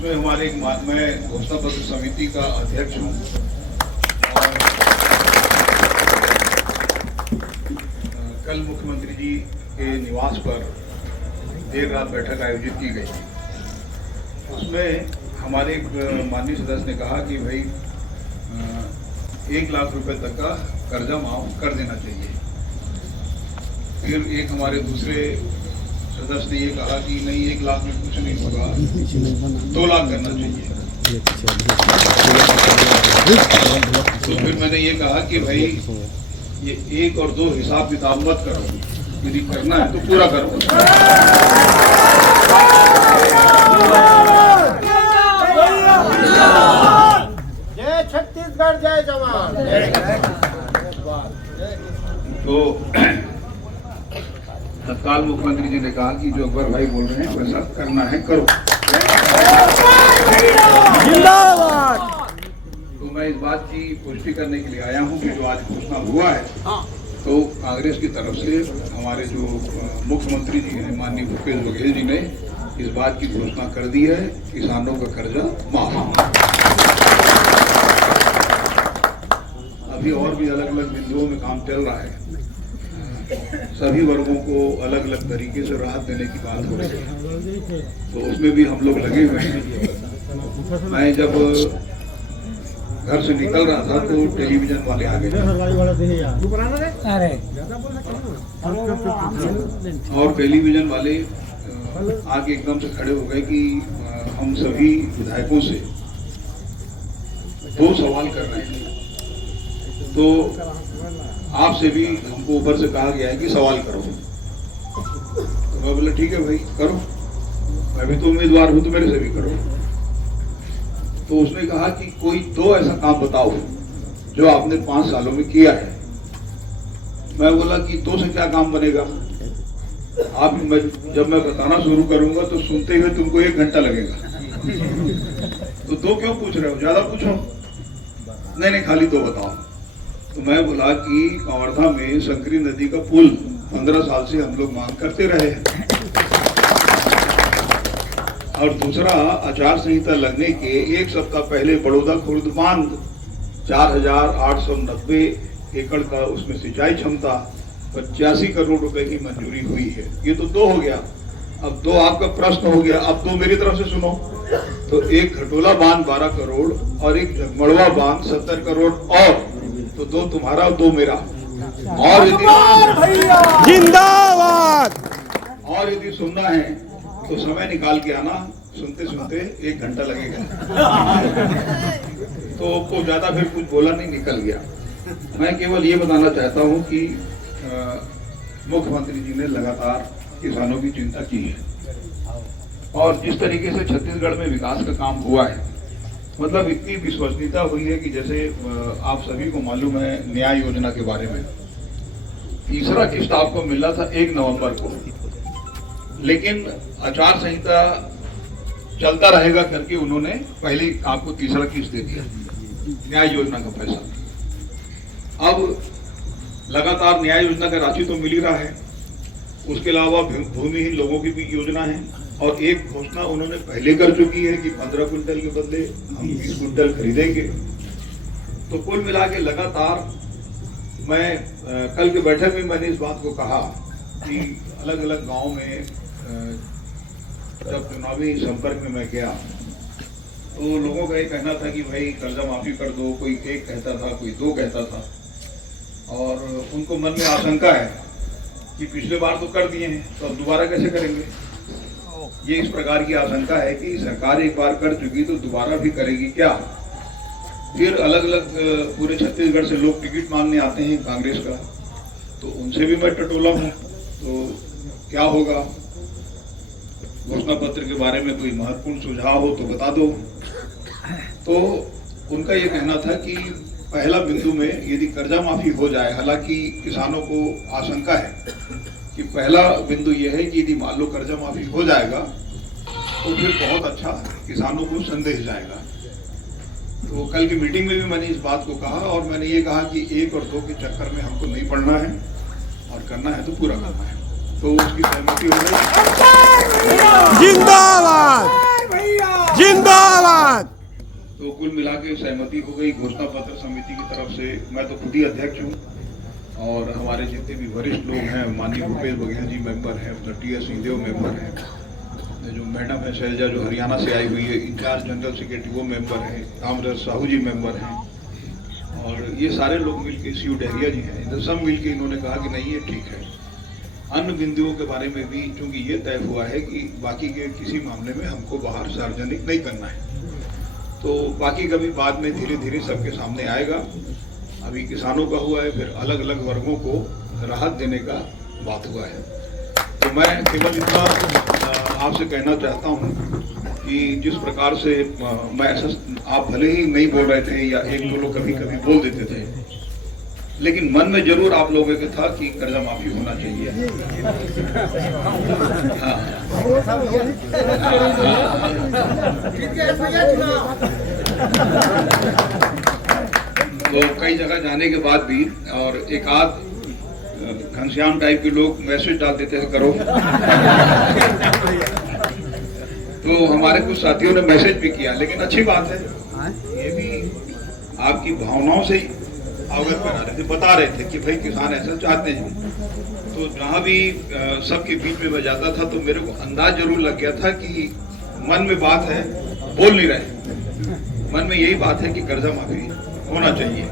उसमें हमारे मैं घोषणा पत्र समिति का अध्यक्ष हूँ और कल मुख्यमंत्री जी के निवास पर देर रात बैठक आयोजित की गई थी। उसमें हमारे माननीय सदस्य ने कहा कि भाई 1 लाख रुपए तक का कर्जा माफ कर देना चाहिए। फिर एक हमारे दूसरे सदस्य ने ये कहा कि नहीं 1 लाख में कुछ नहीं होगा, 2 लाख करना चाहिए। तो फिर मैंने ये कहा कि भाई ये 1 और 2 हिसाब किताब मत करो, यदि करना है तो पूरा करो। जय छत्तीसगढ़, जय जवान। तो तत्काल मुख्यमंत्री जी ने कहा कि जो अकबर भाई बोल रहे हैं वैसा करना है, करो। जिंदाबाद। तो मैं इस बात की पुष्टि करने के लिए आया हूं कि जो आज घोषणा हुआ है तो कांग्रेस की तरफ से हमारे जो मुख्यमंत्री जी हैं माननीय भूपेश बघेल जी ने इस बात की घोषणा कर दी है, किसानों का कर्जा माफ। अभी और भी अलग अलग बिंदुओं में काम चल रहा है, सभी वर्गों को अलग अलग तरीके से राहत देने की बात हो रही है, तो उसमें भी हम लोग लगे हुए हैं। मैं जब घर से निकल रहा था तो टेलीविजन वाले आ गए और टेलीविजन वाले आके एकदम से खड़े हो गए कि हम सभी विधायकों से 2 सवाल कर रहे हैं, तो आपसे भी हमको ऊपर से कहा गया है कि सवाल करो। तो मैं बोला ठीक है भाई करो, मैं भी तो उम्मीदवार हूं तो मेरे से भी करो। तो उसने कहा कि कोई 2 ऐसा काम बताओ जो आपने 5 सालों में किया है। मैं बोला कि 2 से क्या काम बनेगा, जब मैं बताना शुरू करूंगा तो सुनते हुए तुमको 1 घंटा लगेगा। तो 2 क्यों पूछ रहे हो, ज्यादा पूछो। नहीं खाली 2 बताओ। तो मैं बोला कि कवर्धा में संकरी नदी का पुल 15 साल से हम लोग मांग करते रहे हैं, और दूसरा आचार संहिता लगने के 1 सप्ताह पहले बड़ौदा खुर्द बांध 4,890 एकड़ का उसमें सिंचाई क्षमता 85 करोड़ रुपए की मंजूरी हुई है। ये तो 2 हो गया, अब 2 आपका प्रश्न हो गया, अब 2 मेरी तरफ से सुनो। तो 1 खटोला बांध 12 करोड़ और 1 जगमड़वा बांध 70 करोड़, और तो 2 तुम्हारा और 2 मेरा। और यदि जिंदाबाद। और यदि सुनना है तो समय निकाल के आना, सुनते सुनते 1 घंटा लगेगा। तो ज्यादा फिर कुछ बोला नहीं, निकल गया। मैं केवल ये बताना चाहता हूँ कि मुख्यमंत्री जी ने लगातार किसानों की चिंता की है, और जिस तरीके से छत्तीसगढ़ में विकास का काम हुआ है, मतलब इतनी विश्वसनीयता हुई है कि जैसे आप सभी को मालूम है न्याय योजना के बारे में 3रा किस्त आपको मिलना था 1 नवंबर को, लेकिन आचार संहिता चलता रहेगा करके उन्होंने पहले आपको 3रा किस्त दे दिया न्याय योजना का पैसा। अब लगातार न्याय योजना का राशि तो मिल ही रहा है, उसके अलावा भूमिहीन लोगों की भी योजना है, और एक घोषणा उन्होंने पहले कर चुकी है कि 15 क्विंटल के बदले हम 20 क्विंटल खरीदेंगे। तो कुल मिला के लगातार मैं कल के बैठक में मैंने इस बात को कहा कि अलग अलग गांव में जब चुनावी संपर्क में मैं गया तो लोगों का ये कहना था कि भाई कर्जा माफी कर दो, कोई 1 कहता था, कोई 2 कहता था, और उनको मन में आशंका है कि पिछले बार तो कर दिए हैं तो अब दोबारा कैसे करेंगे। ये इस प्रकार की आशंका है कि सरकार एक बार कर चुकी तो दोबारा भी करेगी क्या। फिर अलग अलग पूरे छत्तीसगढ़ से लोग टिकट मांगने आते हैं कांग्रेस का, तो उनसे भी मैं टटोला हूँ, तो क्या होगा। घोषणा पत्र के बारे में कोई महत्वपूर्ण सुझाव हो तो बता दो। तो उनका ये कहना था कि पहला बिंदु में यदि कर्जा माफी हो जाए, हालांकि किसानों को आशंका है कि पहला बिंदु यह है कि यदि मान लो कर्जा माफी हो जाएगा तो फिर बहुत अच्छा किसानों को संदेश जाएगा। तो कल की मीटिंग में भी मैंने इस बात को कहा, और मैंने ये कहा कि 1 और 2 के चक्कर में हमको नहीं पड़ना है, और करना है तो पूरा करना है। तो उसकी सहमति हो गई। जिंदाबाद। जिंदाबाद। तो कुल मिला के सहमति हो गई घोषणा पत्र समिति की तरफ से। मैं तो खुद ही अध्यक्ष हूँ और हमारे जितने भी वरिष्ठ लोग हैं, माननीय भूपेश बघेल जी मेंबर हैं, टी.एस. सिंहदेव मेंबर हैं, जो मैडम है शैलजा जो हरियाणा से आई हुई है, इंचार्ज जनरल सेक्रेटरी वो मेंबर हैं, रामरस साहू जी मेंबर हैं, और ये सारे लोग मिलकर सीयू डहरिया जी हैं, इधर सब मिलकर इन्होंने कहा कि नहीं ये ठीक है। अन्य बिंदुओं के बारे में भी चूंकि ये तय हुआ है कि बाकी के किसी मामले में हमको बाहर सार्वजनिक नहीं करना है, तो बाकी का भी बाद में धीरे धीरे सबके सामने आएगा। अभी किसानों का हुआ है, फिर अलग अलग वर्गों को राहत देने का बात हुआ है। तो मैं केवल इतना आपसे कहना चाहता हूँ कि जिस प्रकार से मैं ऐसा, आप भले ही नहीं बोल रहे थे या एक दो लोग कभी कभी बोल देते थे, लेकिन मन में जरूर आप लोगों के था कि कर्जा माफी होना चाहिए। तो कई जगह जाने के बाद भी और एक आध घनश्याम टाइप के लोग मैसेज डाल देते थे करो, तो हमारे कुछ साथियों ने मैसेज भी किया, लेकिन अच्छी बात है, ये भी आपकी भावनाओं से अवगत करा रहे थे, बता रहे थे कि भाई किसान ऐसा चाहते हैं। तो जहाँ भी सबके बीच में मैं जाता था तो मेरे को अंदाज जरूर लग गया था कि मन में बात है, बोल नहीं रहे, मन में यही बात है कि कर्जा माफी होना चाहिए।